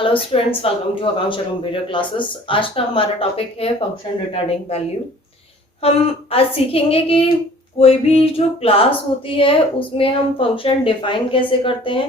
Hello students, welcome to Akanksha computer classes. आज का हमारा टॉपिक है फंक्शन रिटर्निंग वैल्यू। हम आज सीखेंगे कि कोई भी जो क्लास होती है उसमें हम फंक्शन डिफाइन कैसे करते हैं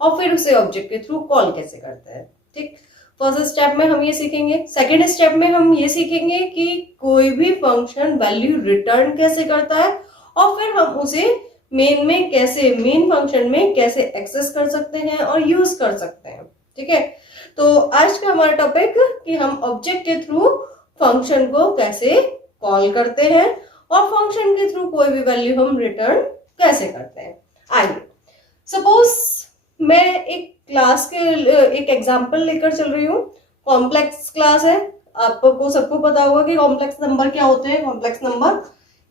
और फिर उसे ऑब्जेक्ट के थ्रू कॉल कैसे करते हैं। ठीक, फर्स्ट स्टेप में हम ये सीखेंगे। सेकेंड स्टेप में हम ये सीखेंगे कि कोई भी फंक्शन वैल्यू रिटर्न कैसे करता है और फिर हम उसे मेन फंक्शन में कैसे एक्सेस कर सकते हैं और यूज कर सकते हैं। ठीक है, तो आज का हमारा टॉपिक कि हम ऑब्जेक्ट के थ्रू फंक्शन को कैसे कॉल करते हैं और फंक्शन के थ्रू कोई भी वैल्यू हम रिटर्न कैसे करते हैं। आइए, सपोज मैं एक क्लास के एक एग्जांपल लेकर चल रही हूँ। कॉम्प्लेक्स क्लास है, आपको सबको पता होगा कि कॉम्प्लेक्स नंबर क्या होते हैं। Complex number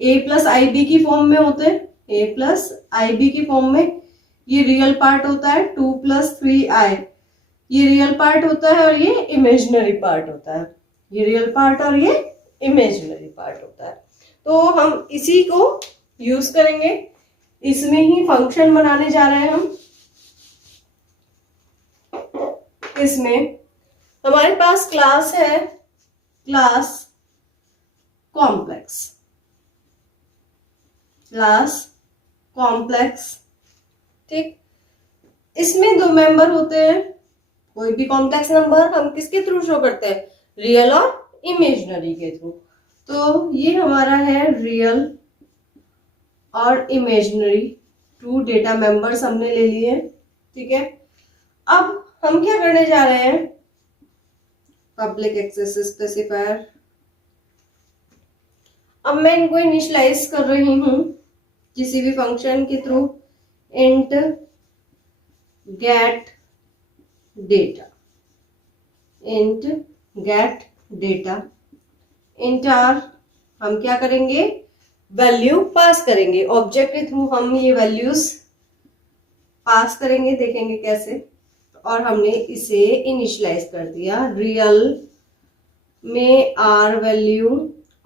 a plus i b की फॉर्म में होते हैं। a प्लस आई बी की फॉर्म में ये रियल पार्ट होता है 2 प्लस 3i, ये रियल पार्ट होता है और ये इमेजिनरी पार्ट होता है। ये रियल पार्ट और ये इमेजिनरी पार्ट होता है। तो हम इसी को यूज करेंगे, इसमें ही फंक्शन बनाने जा रहे हैं हम। इसमें हमारे पास क्लास है, क्लास कॉम्प्लेक्स, क्लास कॉम्प्लेक्स। ठीक, इसमें दो मेंबर होते हैं। कोई भी कॉम्प्लेक्स नंबर हम किसके थ्रू शो करते हैं, रियल और इमेजिनरी के थ्रू। तो ये हमारा है रियल और इमेजिनरी, टू डेटा मेंबर्स हमने ले लिए हैं। ठीक है, अब हम क्या करने जा रहे हैं, पब्लिक एक्सेस स्पेसिफायर। अब मैं इनको इनिशियलाइज कर रही हूं किसी भी फंक्शन के through, int get data, int get data. Int r हम क्या करेंगे, वैल्यू पास करेंगे। ऑब्जेक्ट के थ्रू हम ये वैल्यूज पास करेंगे, देखेंगे कैसे। और हमने इसे इनिशियलाइज कर दिया, रियल में आर वैल्यू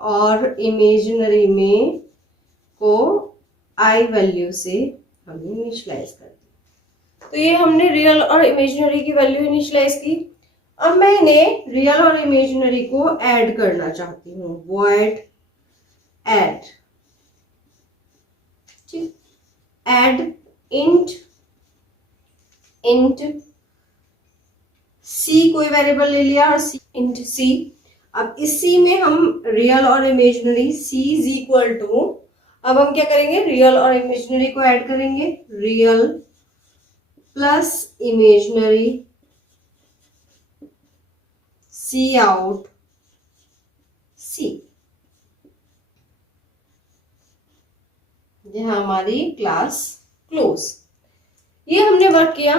और इमेजिनरी में को आई वैल्यू से हमने इनिशियलाइज कर दिया। तो ये हमने रियल और इमेजिनरी की वैल्यू इनिशियलाइज की। अब मैं इन्हें रियल और इमेजिनरी को ऐड करना चाहती हूँ, void add. Add int, int C कोई वेरिएबल ले लिया और इंट सी। अब इस सी में हम रियल और imaginary C is equal to, अब हम क्या करेंगे, रियल और इमेजिनरी को ऐड करेंगे, रियल प्लस इमेजिनरी सी आउट सी। यह हमारी क्लास क्लोज। ये हमने वर्क किया।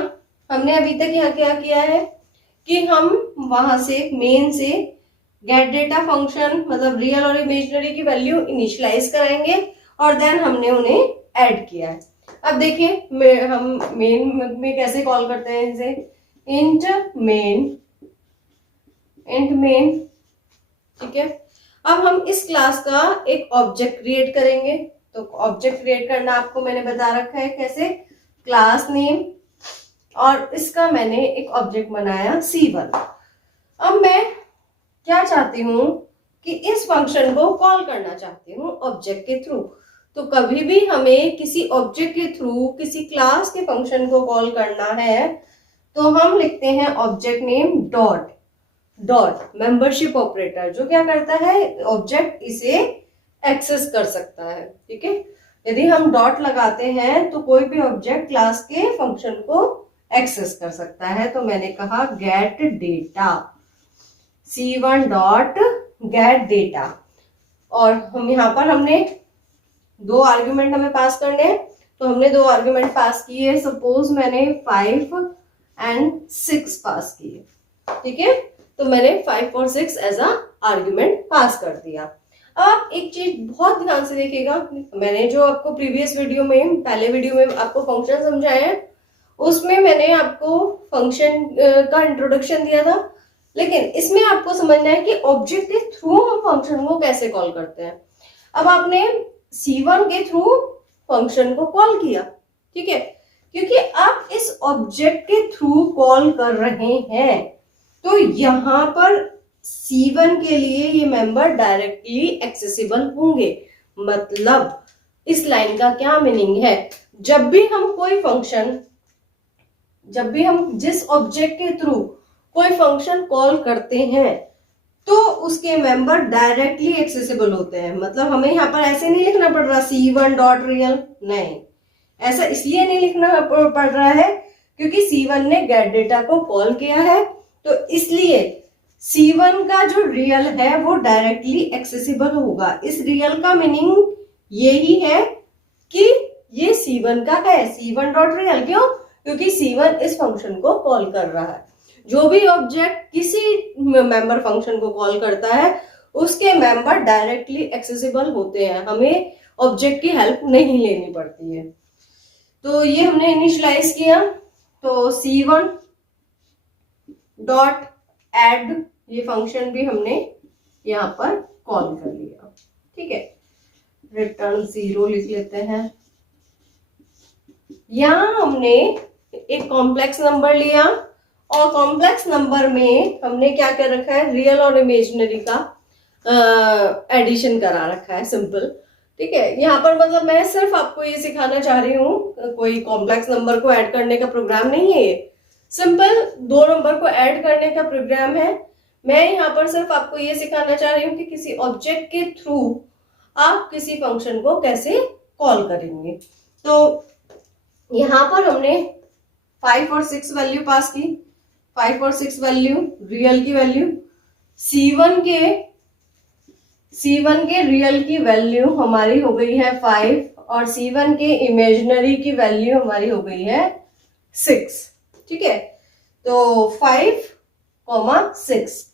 हमने अभी तक यहाँ क्या किया है कि हम वहां से मेन से गेट डेटा फंक्शन मतलब रियल और इमेजिनरी की वैल्यू इनिशियलाइज कराएंगे और देन हमने उन्हें ऐड किया है। अब देखिए हम मेन में कैसे कॉल करते हैं इसे, इंट मेन, इंट मेन। ठीक है, अब हम इस क्लास का एक ऑब्जेक्ट क्रिएट करेंगे। तो ऑब्जेक्ट क्रिएट करना आपको मैंने बता रखा है कैसे, क्लास नेम, और इसका मैंने एक ऑब्जेक्ट बनाया C1। अब मैं क्या चाहती हूं कि इस फंक्शन को कॉल करना चाहती हूँ ऑब्जेक्ट के थ्रू। तो कभी भी हमें किसी ऑब्जेक्ट के थ्रू किसी क्लास के फंक्शन को कॉल करना है तो हम लिखते हैं object name dot dot membership operator, जो क्या करता है, ऑब्जेक्ट इसे एक्सेस कर सकता है। ठीक है, यदि हम डॉट लगाते हैं तो कोई भी ऑब्जेक्ट क्लास के फंक्शन को एक्सेस कर सकता है। तो मैंने कहा gate data, C1 dot gate data. और हम यहाँ पर हमने दो आर्ग्यूमेंट हमें पास करने हैं, तो हमने दो आर्ग्यूमेंट पास किए। सपोज मैंने 5 एंड 6 पास किए। ठीक है, तो मैंने 5 और 6 एज अ आर्ग्यूमेंट पास कर दिया। अब एक चीज बहुत ध्यान से देखिएगा, मैंने जो आपको प्रीवियस वीडियो में, पहले वीडियो में आपको फंक्शन समझाया है, उसमें मैंने आपको फंक्शन का इंट्रोडक्शन दिया था। लेकिन इसमें आपको समझना है कि ऑब्जेक्ट के थ्रू हम फंक्शन को कैसे कॉल करते हैं। अब आपने C1 के थ्रू फंक्शन को कॉल किया, ठीक है, क्योंकि आप इस ऑब्जेक्ट के थ्रू कॉल कर रहे हैं, तो यहां पर C1 के लिए ये मेंबर डायरेक्टली एक्सेसिबल होंगे। मतलब इस लाइन का क्या मीनिंग है, जब भी हम जिस ऑब्जेक्ट के थ्रू कोई फंक्शन कॉल करते हैं तो उसके मेंबर डायरेक्टली एक्सेसिबल होते हैं। मतलब हमें यहाँ पर ऐसे नहीं लिखना पड़ रहा C1 डॉट रियल, नहीं, ऐसा इसलिए नहीं लिखना पड़ रहा है क्योंकि C1 ने गेट डेटा को कॉल किया है, तो इसलिए C1 का जो रियल है वो डायरेक्टली एक्सेसिबल होगा। इस रियल का मीनिंग यही है कि ये C1 का है, C1 डॉट रियल। क्यों? क्योंकि C1 इस फंक्शन को कॉल कर रहा है। जो भी ऑब्जेक्ट किसी मेंबर फंक्शन को कॉल करता है उसके मेंबर डायरेक्टली एक्सेसिबल होते हैं, हमें ऑब्जेक्ट की हेल्प नहीं लेनी पड़ती है। तो ये हमने इनिशियलाइज किया, तो C1 डॉट एड ये फंक्शन भी हमने यहाँ पर कॉल कर लिया। ठीक है, रिटर्न 0 लिख लेते हैं। यहां हमने एक कॉम्प्लेक्स नंबर लिया और कॉम्प्लेक्स नंबर में हमने क्या कर रखा है, रियल और इमेजिनरी का एडिशन करा रखा है, सिंपल। ठीक है, यहाँ पर मतलब मैं सिर्फ आपको ये सिखाना चाह रही हूँ, कोई कॉम्प्लेक्स नंबर को ऐड करने का प्रोग्राम नहीं है, ये सिंपल दो नंबर को ऐड करने का प्रोग्राम है। मैं यहाँ पर सिर्फ आपको ये सिखाना चाह रही हूँ कि किसी ऑब्जेक्ट के थ्रू आप किसी फंक्शन को कैसे कॉल करेंगे। तो यहाँ पर हमने 5 और 6 वैल्यू पास की, 5 और 6 वैल्यू रियल की वैल्यू, C1 के रियल की वैल्यू हमारी हो गई है 5 और C1 के इमेजिनरी की वैल्यू हमारी हो गई है 6। ठीक है, तो 5, 6,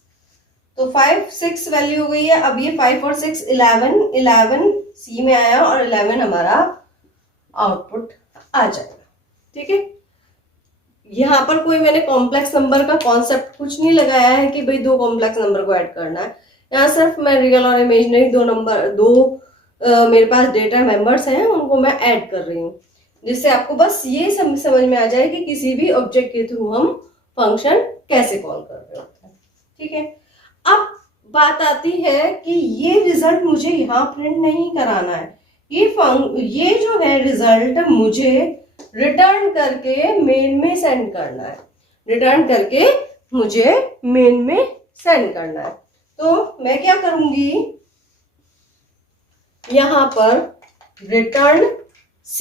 तो 5, 6 वैल्यू हो गई है। अब ये 5 और 6 11 C में आया और 11 हमारा आउटपुट आ जाएगा। ठीक है, यहाँ पर कोई मैंने कॉम्प्लेक्स नंबर का कॉन्सेप्ट कुछ नहीं लगाया है कि भाई दो कॉम्प्लेक्स नंबर को ऐड करना है। यहाँ सिर्फ मैं रियल और इमेजिनरी मेरे पास डेटा मेंबर्स हैं, उनको मैं ऐड कर रही हूँ, जिससे आपको बस ये समझ में आ जाए कि किसी भी ऑब्जेक्ट के थ्रू हम फंक्शन कैसे कॉल कर रहे होते हैं। ठीक है, अब बात आती है कि ये रिजल्ट मुझे यहाँ प्रिंट नहीं कराना है, ये जो है रिजल्ट मुझे रिटर्न करके मेन में सेंड करना है, तो मैं क्या करूंगी, यहां पर रिटर्न C।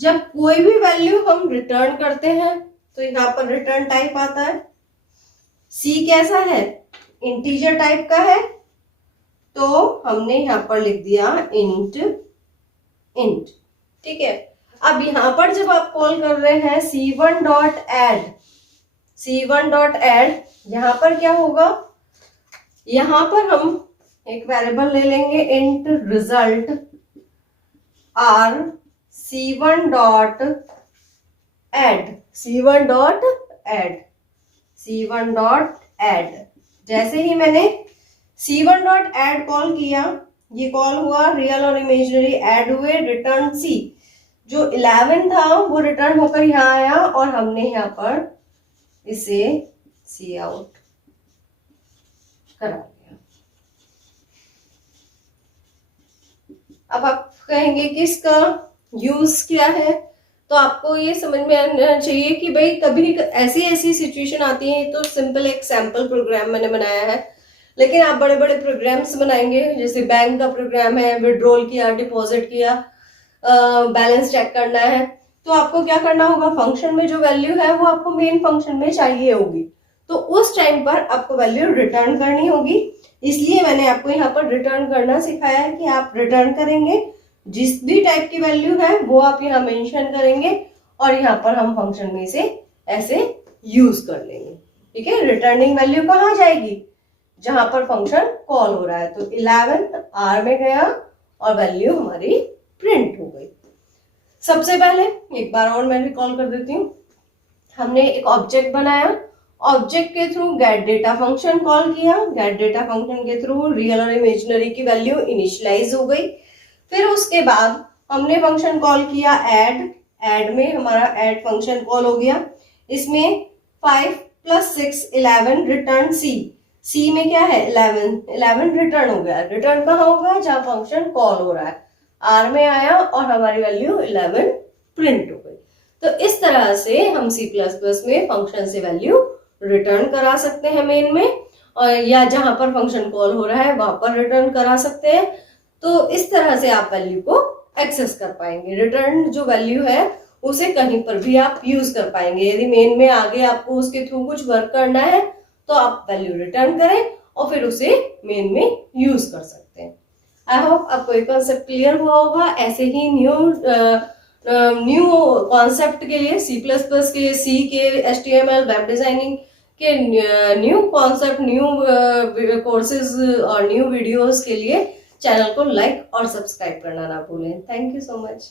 जब कोई भी वैल्यू हम रिटर्न करते हैं तो यहां पर रिटर्न टाइप आता है। C कैसा है, इंटीजर टाइप का है, तो हमने यहां पर लिख दिया इंट। ठीक है, अब यहां पर जब आप कॉल कर रहे हैं C1 डॉट एड, यहां पर क्या होगा, यहां पर हम एक वेरिएबल ले लेंगे int result r C1 dot add. जैसे ही मैंने C1 डॉट एड कॉल किया, ये कॉल हुआ, रियल और इमेजिनरी ऐड हुए, रिटर्न C। जो 11 था वो रिटर्न होकर यहाँ आया और हमने यहाँ पर इसे C आउट करा दिया। अब आप कहेंगे कि इसका यूज क्या है, तो आपको ये समझ में आना चाहिए कि भाई कभी ऐसी सिचुएशन आती है, तो सिंपल एक सैंपल प्रोग्राम मैंने बनाया है, लेकिन आप बड़े बड़े प्रोग्राम्स बनाएंगे, जैसे बैंक का प्रोग्राम है, विड्रॉल किया, डिपॉजिट किया, बैलेंस चेक करना है, तो आपको क्या करना होगा, फंक्शन में जो वैल्यू है वो आपको मेन फंक्शन में चाहिए होगी, तो उस टाइम पर आपको वैल्यू रिटर्न करनी होगी। इसलिए मैंने आपको यहाँ पर रिटर्न करना सिखाया है कि आप रिटर्न करेंगे, जिस भी टाइप की वैल्यू है वो आप यहाँ मेंशन करेंगे और यहाँ पर हम फंक्शन में से ऐसे यूज कर लेंगे। ठीक है, रिटर्निंग वैल्यू कहाँ जाएगी, जहां पर फंक्शन कॉल हो रहा है, तो 11 आर में गया और वैल्यू हमारी प्रिंट हो गई। सबसे पहले एक बार और मैं रिकॉल कर देती हूँ, हमने एक ऑब्जेक्ट बनाया ऑब्जेक्ट के through gate data function call किया, गेट डेटा फंक्शन के थ्रू रियल और इमेजिनरी की वैल्यू इनिशियलाइज हो गई। फिर उसके बाद हमने फंक्शन कॉल किया ऐड में हमारा ऐड फंक्शन कॉल हो गया। इसमें 5 + 6 11 रिटर्न सी में क्या है 11 रिटर्न हो गया। रिटर्न कहाँ होगा जहां फंक्शन कॉल हो रहा है, आर में आया और हमारी वैल्यू 11 प्रिंट हो गई। तो इस तरह से हम C++ में फंक्शन से वैल्यू रिटर्न करा सकते हैं मेन में, और या जहां पर फंक्शन कॉल हो रहा है वहां पर रिटर्न करा सकते हैं। तो इस तरह से आप वैल्यू को एक्सेस कर पाएंगे। रिटर्न जो वैल्यू है उसे कहीं पर भी आप यूज कर पाएंगे। यदि मेन में आगे आपको उसके थ्रू कुछ वर्क करना है तो आप वैल्यू रिटर्न करें और फिर उसे मेन में यूज कर सकते हैं। आई होप आपको ये कॉन्सेप्ट क्लियर हुआ होगा। ऐसे ही न्यू कॉन्सेप्ट के लिए C++ के, C के, HTML, वेब डिजाइनिंग के न्यू कॉन्सेप्ट, न्यू कोर्सेज और न्यू वीडियोस के लिए चैनल को लाइक और सब्सक्राइब करना ना भूलें। Thank you so much.